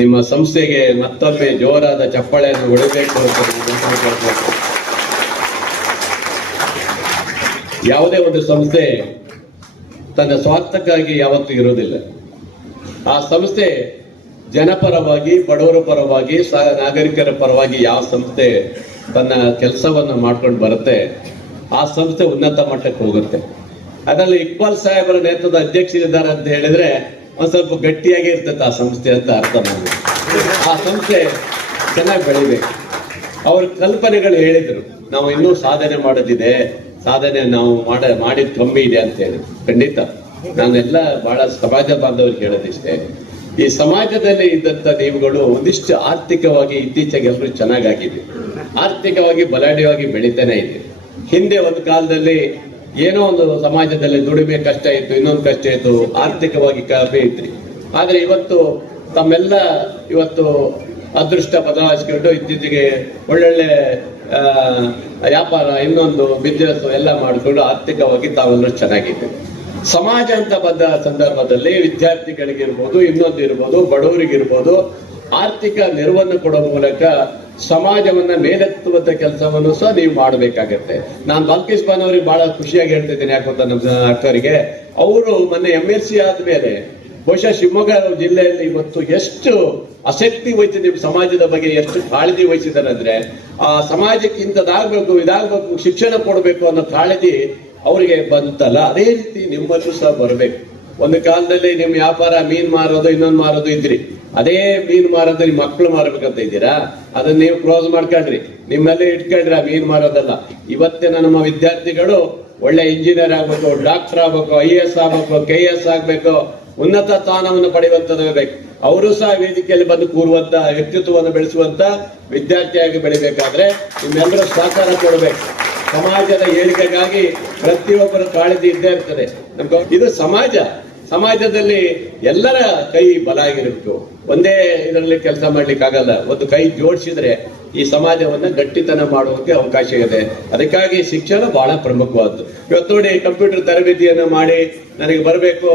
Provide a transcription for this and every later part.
ನಿಮ್ಮ ಸಂಸ್ಥೆಗೆ ಮತ್ತೊಮ್ಮೆ ಜೋರಾದ ಚಪ್ಪಾಳೆಯನ್ನು ಹೊಡಬೇಕು ಅಂತ. ಯಾವುದೇ ಒಂದು ಸಂಸ್ಥೆ ತನ್ನ ಸ್ವಾರ್ಥಕ್ಕಾಗಿ ಯಾವತ್ತೂ ಇರುವುದಿಲ್ಲ. ಆ ಸಂಸ್ಥೆ ಜನಪರವಾಗಿ, ಬಡವರ ಪರವಾಗಿ, ನಾಗರಿಕರ ಪರವಾಗಿ ಯಾವ ಸಂಸ್ಥೆ ತನ್ನ ಕೆಲಸವನ್ನು ಮಾಡ್ಕೊಂಡು ಬರುತ್ತೆ ಆ ಸಂಸ್ಥೆ ಉನ್ನತ ಮಟ್ಟಕ್ಕೆ ಹೋಗುತ್ತೆ. ಅದರಲ್ಲಿ ಇಕ್ಬಾಲ್ ಸಾಹೇಬರ ನೇತೃತ್ವದ ಅಧ್ಯಕ್ಷರಿದ್ದಾರೆ ಅಂತ ಹೇಳಿದ್ರೆ ಒಂದ್ ಸ್ವಲ್ಪ ಗಟ್ಟಿಯಾಗಿ ಇರ್ತದೆ ಆ ಸಂಸ್ಥೆ ಅಂತ ಅರ್ಥ ಮಾಡಿ. ಆ ಸಂಸ್ಥೆ ಚೆನ್ನಾಗಿ ಬೆಳಿಬೇಕು. ಅವ್ರ ಕಲ್ಪನೆಗಳು ಹೇಳಿದ್ರು, ನಾವು ಇನ್ನೂ ಸಾಧನೆ ಮಾಡೋದಿದೆ, ಸಾಧನೆ ನಾವು ಮಾಡಿದ ಕಮ್ಮಿ ಇದೆ ಅಂತ ಹೇಳಿದ್ರು. ಖಂಡಿತ ನಾನೆಲ್ಲ ಬಹಳ ಸಮಾಜ ಬಾಂಧವರಿಗೆ ಹೇಳೋದಿಷ್ಟೇ, ಈ ಸಮಾಜದಲ್ಲಿ ಇದ್ದಂತ ನೀವುಗಳು ಒಂದಿಷ್ಟು ಆರ್ಥಿಕವಾಗಿ ಇತ್ತೀಚೆಗೆ ಎಲ್ಲರೂ ಚೆನ್ನಾಗಿದೆ, ಆರ್ಥಿಕವಾಗಿ ಬಲಾಢ್ಯವಾಗಿ ಬೆಳಿತಾನೆ ಇದೆ. ಹಿಂದೆ ಒಂದು ಕಾಲದಲ್ಲಿ ಏನೋ ಒಂದು ಸಮಾಜದಲ್ಲಿ ದುಡಿಮೆ ಕಷ್ಟ ಇತ್ತು, ಇನ್ನೊಂದು ಕಷ್ಟ ಇತ್ತು, ಆರ್ಥಿಕವಾಗಿ ಕಮ್ಮಿ ಇದ್ರಿ. ಆದ್ರೆ ಇವತ್ತು ತಮ್ಮೆಲ್ಲ ಅದೃಷ್ಟ ಬದಲಾಯಿಸಿಕೊಂಡು ಇತ್ತೀಚೆಗೆ ಒಳ್ಳೊಳ್ಳೆ ವ್ಯಾಪಾರ, ಇನ್ನೊಂದು ಬಿಸ್ನೆಸ್ ಎಲ್ಲ ಮಾಡಿಕೊಂಡು ಆರ್ಥಿಕವಾಗಿ ತಾವೆಲ್ಲರೂ ಚೆನ್ನಾಗಿದೆ. ಸಮಾಜ ಅಂತ ಬಂದ ಸಂದರ್ಭದಲ್ಲಿ ವಿದ್ಯಾರ್ಥಿಗಳಿಗಿರ್ಬೋದು, ಇನ್ನೊಂದು ಇರ್ಬೋದು, ಬಡವರಿಗಿರ್ಬೋದು, ಆರ್ಥಿಕ ನೆರವನ್ನು ಕೊಡೋ ಮೂಲಕ ಸಮಾಜವನ್ನ ಮೇಲೆತ್ತುವಂತ ಕೆಲಸವನ್ನು ಸಹ ನೀವು ಮಾಡಬೇಕಾಗತ್ತೆ. ನಾನು ಬಾಲ್ಕೇಶ್ ಬಾನ್ ಅವ್ರಿಗೆ ಬಹಳ ಖುಷಿಯಾಗಿ ಹೇಳ್ತಿದ್ದೀನಿ. ಯಾಕಂತ ನಮ್ಮ ಅಕ್ಕರಿಗೆ ಅವರು ಮೊನ್ನೆ MLC ಆದ್ಮೇಲೆ ಬಹುಶಃ ಶಿವಮೊಗ್ಗ ಜಿಲ್ಲೆಯಲ್ಲಿ ಇವತ್ತು ಎಷ್ಟು ಆಸಕ್ತಿ ವಹಿಸಿ ನಿಮ್ಮ ಸಮಾಜದ ಬಗ್ಗೆ ಎಷ್ಟು ಕಾಳಜಿ ವಹಿಸಿದ್ದಾರೆ ಅಂದ್ರೆ, ಆ ಸಮಾಜಕ್ಕೆ ಇಂಥದ್ದಾಗ್ಬೇಕು, ಇದಾಗ್ಬೇಕು, ಶಿಕ್ಷಣ ಕೊಡಬೇಕು ಅನ್ನೋ ಕಾಳಜಿ ಅವರಿಗೆ ಬಂತಲ್ಲ, ಅದೇ ರೀತಿ ನಿಮ್ಮಲ್ಲೂ ಸಹ ಬರಬೇಕು. ಒಂದು ಕಾಲದಲ್ಲಿ ನಿಮ್ಮ ವ್ಯಾಪಾರ ಮೀನ್ ಮಾರೋದು, ಇನ್ನೊಂದು ಮಾರೋದು ಇದ್ರಿ, ಅದೇ ಮೀನ್ ಮಾರೋದು ನಿಮ್ಮ ಮಕ್ಕಳು ಮಾರಬೇಕಂತ ಇದ್ದೀರಾ, ಅದನ್ನ ನೀವು ಕ್ಲೋಸ್ ಮಾಡ್ಕೊಳ್ರಿ, ನಿಮ್ಮಲ್ಲೇ ಇಟ್ಕೊಳ್ರಿ ಆ ಮೀನ್ ಮಾರೋದಲ್ಲ. ಇವತ್ತಿನ ನಮ್ಮ ವಿದ್ಯಾರ್ಥಿಗಳು ಒಳ್ಳೆ ಇಂಜಿನಿಯರ್ ಆಗ್ಬೇಕು, ಡಾಕ್ಟರ್ ಆಗ್ಬೇಕು, IAS ಆಗ್ಬೇಕು, KS ಆಗ್ಬೇಕು, ಉನ್ನತ ಸ್ಥಾನವನ್ನು ಪಡೆಯುವಂತದ್ದು. ಅವರು ಸಹ ವೇದಿಕೆಯಲ್ಲಿ ಬಂದು ಕೂರುವಂತ ವ್ಯಕ್ತಿತ್ವವನ್ನು ಬೆಳೆಸುವಂತ ವಿದ್ಯಾರ್ಥಿಯಾಗಿ ಬೆಳಿಬೇಕಾದ್ರೆ ನಿಮ್ಮೆಲ್ಲರೂ ಸಹಕಾರ ಕೊಡಬೇಕು. ಸಮಾಜದ ಏಳಿಗೆಗಾಗಿ ಪ್ರತಿಯೊಬ್ಬರ ಕಾಳಜಿ ಇದ್ದೇ ಇರ್ತದೆ. ಇದು ಸಮಾಜದಲ್ಲಿ ಎಲ್ಲರ ಕೈ ಬಲ ಆಗಿರಬೇಕು. ಒಂದೇ ಇದರಲ್ಲಿ ಕೆಲಸ ಮಾಡ್ಲಿಕ್ಕೆ ಆಗಲ್ಲ. ಒಂದು ಕೈ ಜೋಡಿಸಿದ್ರೆ ಈ ಸಮಾಜವನ್ನ ಗಟ್ಟಿತನ ಮಾಡುವುದಕ್ಕೆ ಅವಕಾಶ ಇದೆ. ಅದಕ್ಕಾಗಿ ಶಿಕ್ಷಣ ಬಹಳ ಪ್ರಮುಖವಾದ್ದು. ಇವತ್ತು ನೋಡಿ, ಕಂಪ್ಯೂಟರ್ ತರಬೇತಿಯನ್ನು ಮಾಡಿ ನನಗೆ ಬರಬೇಕು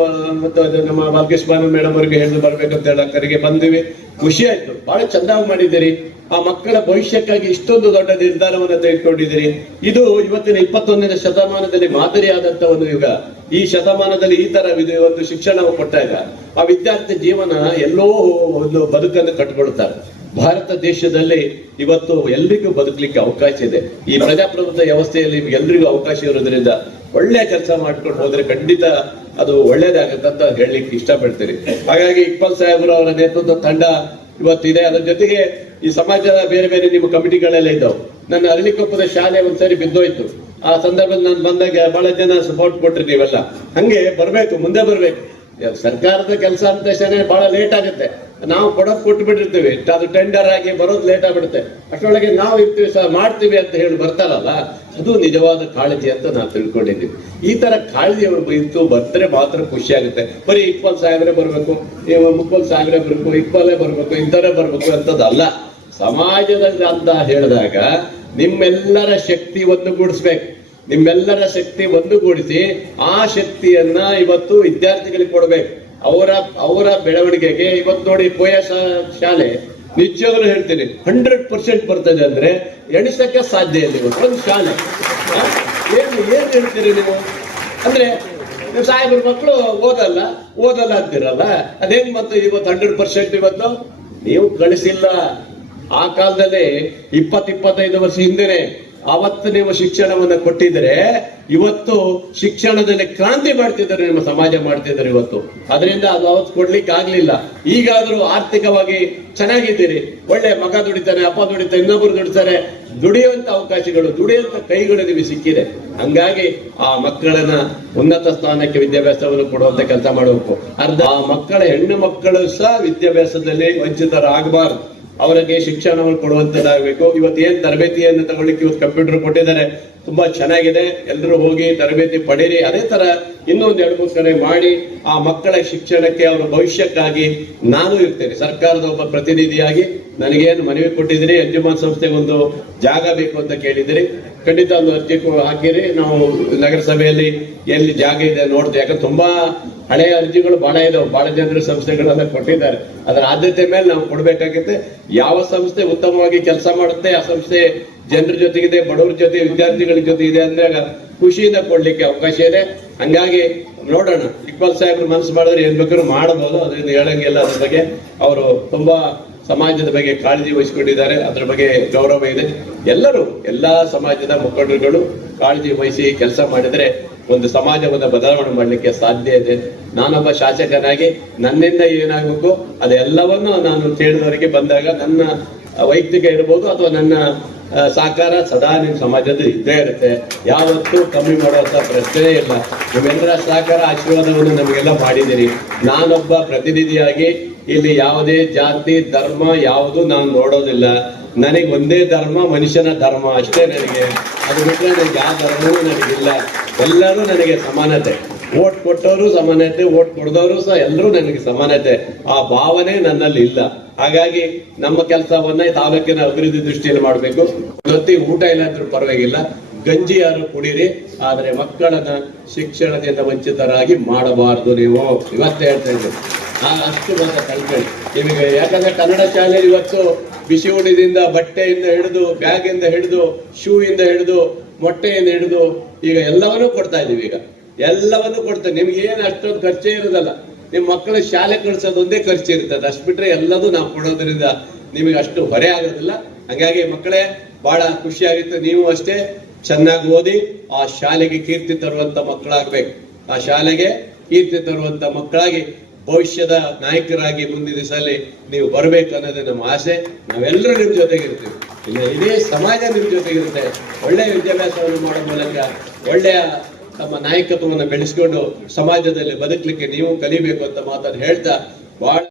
ಮತ್ತು ನಮ್ಮ ಬಾಲ್ಕೇಶ್ ಬಾನು ಮೇಡಮ್ ಅವರಿಗೆ ಹೇಳಿದು ಬರ್ಬೇಕು ಅಂತ ಹೇಳಕ್ಕರಿಗೆ ಬಂದಿವಿ. ಖುಷಿ ಆಯ್ತು, ಬಹಳ ಚಂದಾಗಿ ಮಾಡಿದ್ದೀರಿ. ಆ ಮಕ್ಕಳ ಭವಿಷ್ಯಕ್ಕಾಗಿ ಇಷ್ಟೊಂದು ದೊಡ್ಡ ನಿರ್ಧಾರವನ್ನು ತೆಗೆದುಕೊಂಡಿದ್ದೀರಿ. ಇದು ಇವತ್ತಿನ 21ನೇ ಶತಮಾನದಲ್ಲಿ ಮಾದರಿಯಾದಂತ ಒಂದು ಯುಗ. ಈ ಶತಮಾನದಲ್ಲಿ ಈ ತರ ಒಂದು ಶಿಕ್ಷಣವು ಕೊಟ್ಟಾಗ ಆ ವಿದ್ಯಾರ್ಥಿ ಜೀವನ ಎಲ್ಲೋ ಒಂದು ಬದುಕನ್ನು ಕಟ್ಟಿಕೊಳ್ತಾರೆ. ಭಾರತ ದೇಶದಲ್ಲಿ ಇವತ್ತು ಎಲ್ರಿಗೂ ಬದುಕಲಿಕ್ಕೆ ಅವಕಾಶ ಇದೆ. ಈ ಪ್ರಜಾಪ್ರಭುತ್ವ ವ್ಯವಸ್ಥೆಯಲ್ಲಿ ಎಲ್ರಿಗೂ ಅವಕಾಶ ಇರೋದ್ರಿಂದ ಒಳ್ಳೆ ಕೆಲಸ ಮಾಡ್ಕೊಂಡು ಹೋದ್ರೆ ಖಂಡಿತ ಅದು ಒಳ್ಳೇದಾಗುತ್ತೆ ಅಂತ ಹೇಳಲಿಕ್ಕೆ ಇಷ್ಟಪಡ್ತೀರಿ. ಹಾಗಾಗಿ ಇಕ್ಬಾಲ್ ಸಾಹೇಬ್ರು ಅವರ ನೇತೃತ್ವದ ತಂಡ ಇವತ್ತಿದೆ. ಅದರ ಜೊತೆಗೆ ಈ ಸಮಾಜದ ಬೇರೆ ಬೇರೆ ನಿಮ್ಮ ಕಮಿಟಿಗಳೆಲ್ಲ ಇದ್ದಾವೆ. ನನ್ನ ಅರಳಿಕೊಪ್ಪದ ಶಾಲೆ ಒಂದ್ಸರಿ ಬಿದ್ದೋಯ್ತು. ಆ ಸಂದರ್ಭದಲ್ಲಿ ನಾನು ಬಂದಾಗ ಬಹಳ ಜನ ಸಪೋರ್ಟ್ ಕೊಟ್ರಿ. ನೀವೆಲ್ಲ ಹಂಗೆ ಬರ್ಬೇಕು, ಮುಂದೆ ಬರ್ಬೇಕು. ಸರ್ಕಾರದ ಕೆಲಸ ಅಂತ ಬಹಳ ಲೇಟ್ ಆಗುತ್ತೆ. ನಾವು ಕೊಟ್ಟು ಬಿಟ್ಟಿರ್ತೀವಿ, ಅದು ಟೆಂಡರ್ ಆಗಿ ಬರೋದು ಲೇಟ್ ಆಗ್ಬಿಡುತ್ತೆ. ಅಷ್ಟರೊಳಗೆ ನಾವು ಇರ್ತೀವಿ, ಸಹ ಮಾಡ್ತೀವಿ ಅಂತ ಹೇಳಿ ಬರ್ತಾರಲ್ಲ, ಅದು ನಿಜವಾದ ಕಾಳಜಿ ಅಂತ ನಾವು ತಿಳ್ಕೊಂಡಿದ್ದೀವಿ. ಈ ತರ ಕಾಳಜಿ ಇತ್ತು ಬರ್ತಾರೆ ಮಾತ್ರ ಖುಷಿ ಆಗುತ್ತೆ. ಬರೀ ಇಕ್ಬಾಲ್ ಸಾಹೇಬ್ರೆ ಬರ್ಬೇಕು, ಮುಕ್ಬಾಲ್ ಸಾಹೇಬ್ರೆ ಬರ್ಬೇಕು, ಇಕ್ಬಾಲೇ ಬರ್ಬೇಕು, ಇಂಥವರೇ ಬರ್ಬೇಕು ಅಂತದಲ್ಲ. ಸಮಾಜದಲ್ಲಿ ಅಂತ ಹೇಳಿದಾಗ ನಿಮ್ಮೆಲ್ಲರ ಶಕ್ತಿ ಒಂದುಗೂಡಿಸ್ಬೇಕು. ನಿಮ್ಮೆಲ್ಲರ ಶಕ್ತಿ ಒಂದುಗೂಡಿಸಿ ಆ ಶಕ್ತಿಯನ್ನ ಇವತ್ತು ವಿದ್ಯಾರ್ಥಿಗಳಿಗೆ ಕೊಡ್ಬೇಕು. ಅವರ ಬೆಳವಣಿಗೆಗೆ ಇವತ್ತು ನೋಡಿ, ಪೋಯ ಶಾಲೆ ನಿಜವಾಗ್ಲೂ ಹೇಳ್ತೀನಿ 100% ಬರ್ತದೆ ಅಂದ್ರೆ ಎಣಿಸಕ್ಕೆ ಸಾಧ್ಯ ಇಲ್ಲ. ಇವತ್ತು ಒಂದು ಶಾಲೆ ಏನ್ ಹೇಳ್ತೀರಿ ನೀವು ಅಂದ್ರೆ, ನೀವು ಸಾಹೇಬ್ರ ಮಕ್ಕಳು ಓದಲ್ಲ ಅಂತೀರಲ್ಲ, ಅದೇನ್ ಮತ್ತೆ ಇವತ್ತು 100% ಇವತ್ತು ನೀವು ಕಳಿಸಿಲ್ಲ. ಆ ಕಾಲದಲ್ಲಿ 20-25 ವರ್ಷ ಹಿಂದೆನೆ ಅವತ್ತು ನೀವು ಶಿಕ್ಷಣವನ್ನು ಕೊಟ್ಟಿದ್ರೆ ಇವತ್ತು ಶಿಕ್ಷಣದಲ್ಲಿ ಕ್ರಾಂತಿ ಮಾಡ್ತಿದ್ದಾರೆ, ನಿಮ್ಮ ಸಮಾಜ ಮಾಡ್ತಿದ್ದಾರೆ ಇವತ್ತು. ಅದರಿಂದ ಅದು ಅವತ್ತು ಕೊಡ್ಲಿಕ್ಕೆ ಆಗ್ಲಿಲ್ಲ. ಈಗಾದ್ರೂ ಆರ್ಥಿಕವಾಗಿ ಚೆನ್ನಾಗಿದ್ದೀರಿ, ಒಳ್ಳೆ ಮಗ ದುಡಿತಾರೆ, ಅಪ್ಪ ದುಡಿತಾರೆ, ಇನ್ನೊಬ್ರು ದುಡಿತಾರೆ, ದುಡಿಯುವಂತ ಅವಕಾಶಗಳು, ದುಡಿಯುವಂತ ಕೈಗಳು ನಿಮಗೆ ಸಿಕ್ಕಿದೆ. ಹಂಗಾಗಿ ಆ ಮಕ್ಕಳನ್ನ ಉನ್ನತ ಸ್ಥಾನಕ್ಕೆ ವಿದ್ಯಾಭ್ಯಾಸವನ್ನು ಕೊಡುವಂತ ಕೆಲಸ ಮಾಡಬೇಕು. ಆ ಮಕ್ಕಳ ಹೆಣ್ಣು ಮಕ್ಕಳು ಸಹ ವಿದ್ಯಾಭ್ಯಾಸದಲ್ಲಿ ವಂಚಿತರಾಗಬಾರದು. ಅವರಿಗೆ ಶಿಕ್ಷಣವನ್ನು ಕೊಡುವಂತದ್ದಾಗಬೇಕು. ಇವತ್ತು ಏನ್ ತರಬೇತಿಯನ್ನು ತಗೊಳ್ಳಿಕ್ಕೆ ಇವತ್ತು ಕಂಪ್ಯೂಟರ್ ಕೊಟ್ಟಿದ್ದಾರೆ, ತುಂಬಾ ಚೆನ್ನಾಗಿದೆ. ಎಲ್ಲರೂ ಹೋಗಿ ತರಬೇತಿ ಪಡೀರಿ. ಅದೇ ತರ ಇನ್ನೊಂದು 2-3 ಕಡೆ ಮಾಡಿ ಆ ಮಕ್ಕಳ ಶಿಕ್ಷಣಕ್ಕೆ, ಅವರ ಭವಿಷ್ಯಕ್ಕಾಗಿ ನಾನು ಇರ್ತೇನೆ. ಸರ್ಕಾರದ ಒಬ್ಬ ಪ್ರತಿನಿಧಿಯಾಗಿ ನನಗೇನು ಮನವಿ ಕೊಟ್ಟಿದ್ದೀರಿ, ಅಂಜುಮನ್ ಸಂಸ್ಥೆಗೆ ಒಂದು ಜಾಗ ಬೇಕು ಅಂತ ಕೇಳಿದಿರಿ. ಖಂಡಿತ ಒಂದು ಅರ್ಜಿ ಹಾಕಿರಿ. ನಾವು ನಗರಸಭೆಯಲ್ಲಿ ಎಲ್ಲಿ ಜಾಗ ಇದೆ ನೋಡ್ತೀವಿ. ಯಾಕಂದ್ರೆ ತುಂಬಾ ಹಳೆಯ ಅರ್ಜಿಗಳು ಬಹಳ ಇದಾವೆ, ಬಹಳ ಜನರು ಸಂಸ್ಥೆಗಳೆಲ್ಲ ಕೊಟ್ಟಿದ್ದಾರೆ. ಅದರ ಆದ್ಯತೆ ಮೇಲೆ ನಾವು ಕೊಡ್ಬೇಕಾಗುತ್ತೆ. ಯಾವ ಸಂಸ್ಥೆ ಉತ್ತಮವಾಗಿ ಕೆಲಸ ಮಾಡುತ್ತೆ, ಆ ಸಂಸ್ಥೆ ಜನರ ಜೊತೆಗಿದೆ, ಬಡವರ ಜೊತೆ, ವಿದ್ಯಾರ್ಥಿಗಳ ಜೊತೆ ಇದೆ ಅಂದಾಗ ಖುಷಿಯಿಂದ ಕೊಡ್ಲಿಕ್ಕೆ ಅವಕಾಶ ಇದೆ. ಹಂಗಾಗಿ ನೋಡೋಣ, ಇಕ್ಬಾಲ್ ಸಾಹೇಬ್ರು ಮನಸ್ಸು ಮಾಡಿದ್ರೆ ಏನ್ ಬೇಕಾದ್ರೂ ಮಾಡಬಹುದು, ಅದರಿಂದ ಹೇಳಂಗಿಲ್ಲ. ಅದ್ರ ಬಗ್ಗೆ ಅವರು ತುಂಬಾ ಸಮಾಜದ ಬಗ್ಗೆ ಕಾಳಜಿ ವಹಿಸಿಕೊಂಡಿದ್ದಾರೆ, ಅದ್ರ ಬಗ್ಗೆ ಗೌರವ ಇದೆ. ಎಲ್ಲಾ ಸಮಾಜದ ಮುಖಂಡರುಗಳು ಕಾಳಜಿ ವಹಿಸಿ ಕೆಲಸ ಮಾಡಿದ್ರೆ ಒಂದು ಸಮಾಜವನ್ನು ಬದಲಾವಣೆ ಮಾಡಲಿಕ್ಕೆ ಸಾಧ್ಯ ಇದೆ. ನಾನೊಬ್ಬ ಶಾಸಕನಾಗಿ ನನ್ನಿಂದ ಏನಾಗಬೇಕು ಅದೆಲ್ಲವನ್ನು ನಾನು ಕೇಳಿದವರಿಗೆ ಬಂದಾಗ ನನ್ನ ವೈಯಕ್ತಿಕ ಇರಬಹುದು ಅಥವಾ ನನ್ನ ಸಹಕಾರ ಸದಾ ನಿಮ್ಮ ಸಮಾಜದ ಇದ್ದೇ ಇರುತ್ತೆ. ಯಾವತ್ತೂ ಕಮ್ಮಿ ಮಾಡುವಂತ ಪ್ರಶ್ನೆ ಇಲ್ಲ. ನಿಮ್ಮೆಲ್ಲರ ಸಹಕಾರ ಆಶೀರ್ವಾದವನ್ನು ನಮಗೆಲ್ಲ ಮಾಡಿದ್ದೀರಿ. ನಾನೊಬ್ಬ ಪ್ರತಿನಿಧಿಯಾಗಿ ಇಲ್ಲಿ ಯಾವುದೇ ಜಾತಿ ಧರ್ಮ ಯಾವುದು ನಾನು ನೋಡೋದಿಲ್ಲ. ನನಗೆ ಒಂದೇ ಧರ್ಮ, ಮನುಷ್ಯನ ಧರ್ಮ ಅಷ್ಟೇ ನನಗೆ. ಅದು ಬಿಟ್ಟರೆ ನನಗೆ ಯಾವ ಧರ್ಮವೂ ನನಗಿಲ್ಲ. ಎಲ್ಲರೂ ನನಗೆ ಸಮಾನತೆ. ಓಟ್ ಕೊಟ್ಟವರು ಸಮಾನತೆ, ಓಟ್ ಕೊಡದವರು ಸಹ ಎಲ್ಲರೂ ನನಗೆ ಸಮಾನತೆ. ಆ ಭಾವನೆ ನನ್ನಲ್ಲಿ ಇಲ್ಲ. ಹಾಗಾಗಿ ನಮ್ಮ ಕೆಲಸವನ್ನ ತಾಲೂಕಿನ ಅಭಿವೃದ್ಧಿ ದೃಷ್ಟಿಯಲ್ಲಿ ಮಾಡಬೇಕು. ಜೊತೆಗೆ ಊಟ ಇಲ್ಲಾದ್ರೂ ಪರವಾಗಿಲ್ಲ, ಗಂಜಿ ಯಾರು ಕುಡೀರಿ, ಆದ್ರೆ ಮಕ್ಕಳನ್ನ ಶಿಕ್ಷಣದಿಂದ ವಂಚಿತರಾಗಿ ಮಾಡಬಾರದು. ನೀವು ಇವತ್ತೇ ಹೇಳ್ತಾ ಇದ್ದೀವಿ, ಅಷ್ಟು ಮಾತ್ರ ಕಲ್ಕೊಳ್ಳಿ ನಿಮಗೆ. ಯಾಕಂದ್ರೆ ಕನ್ನಡ ಶಾಲೆ ಇವತ್ತು ಬಿಸಿ ಊಟದಿಂದ, ಬಟ್ಟೆಯಿಂದ ಹಿಡಿದು, ಬ್ಯಾಗ್ ಇಂದ ಹಿಡಿದು, ಶೂ ಇಂದ ಹಿಡಿದು, ಮೊಟ್ಟೆಯಿಂದ ಹಿಡಿದು ಈಗ ಎಲ್ಲವನ್ನೂ ಕೊಡ್ತಾ ಇದೀವಿ. ಈಗ ಎಲ್ಲವನ್ನೂ ಕೊಡ್ತೇವೆ. ನಿಮ್ಗೆ ಏನು ಅಷ್ಟೊಂದು ಖರ್ಚೇ ಇರೋದಲ್ಲ. ನಿಮ್ಮ ಮಕ್ಕಳ ಶಾಲೆ ಕಳ್ಸೋದು ಒಂದೇ ಖರ್ಚು ಇರ್ತದೆ, ಅಷ್ಟು ಬಿಟ್ರೆ ಎಲ್ಲದೂ ನಾವು ಕೊಡೋದ್ರಿಂದ ನಿಮಗೆ ಅಷ್ಟು ಹೊರೆ ಆಗೋದಿಲ್ಲ. ಹಾಗಾಗಿ ಮಕ್ಕಳೇ ಬಹಳ ಖುಷಿ ಆಗುತ್ತೆ. ನೀವು ಅಷ್ಟೇ ಚೆನ್ನಾಗಿ ಓದಿ ಆ ಶಾಲೆಗೆ ಕೀರ್ತಿ ತರುವಂತ ಮಕ್ಕಳಾಗ್ಬೇಕು. ಆ ಶಾಲೆಗೆ ಕೀರ್ತಿ ತರುವಂತ ಮಕ್ಕಳಾಗಿ ಭವಿಷ್ಯದ ನಾಯಕರಾಗಿ ಮುಂದಿನ ದಿವಸದಲ್ಲಿ ನೀವು ಬರಬೇಕು ಅನ್ನೋದೇ ನಮ್ಮ ಆಸೆ. ನಾವೆಲ್ಲರೂ ನಿಮ್ ಜೊತೆಗಿರ್ತೀವಿ. ಇಡೀ ಸಮಾಜ ನಿಮ್ ಜೊತೆಗಿರುತ್ತೆ. ಒಳ್ಳೆಯ ವಿದ್ಯಾಭ್ಯಾಸವನ್ನು ಮಾಡೋ ಮೂಲಕ ಒಳ್ಳೆಯ ತಮ್ಮ ನಾಯಕತ್ವವನ್ನು ಬೆಳೆಸ್ಕೊಂಡು ಸಮಾಜದಲ್ಲಿ ಬದುಕಲಿಕ್ಕೆ ನೀವು ಕಲಿಬೇಕು ಅಂತ ಮಾತನ್ನು ಹೇಳ್ತಾ ಬಹಳ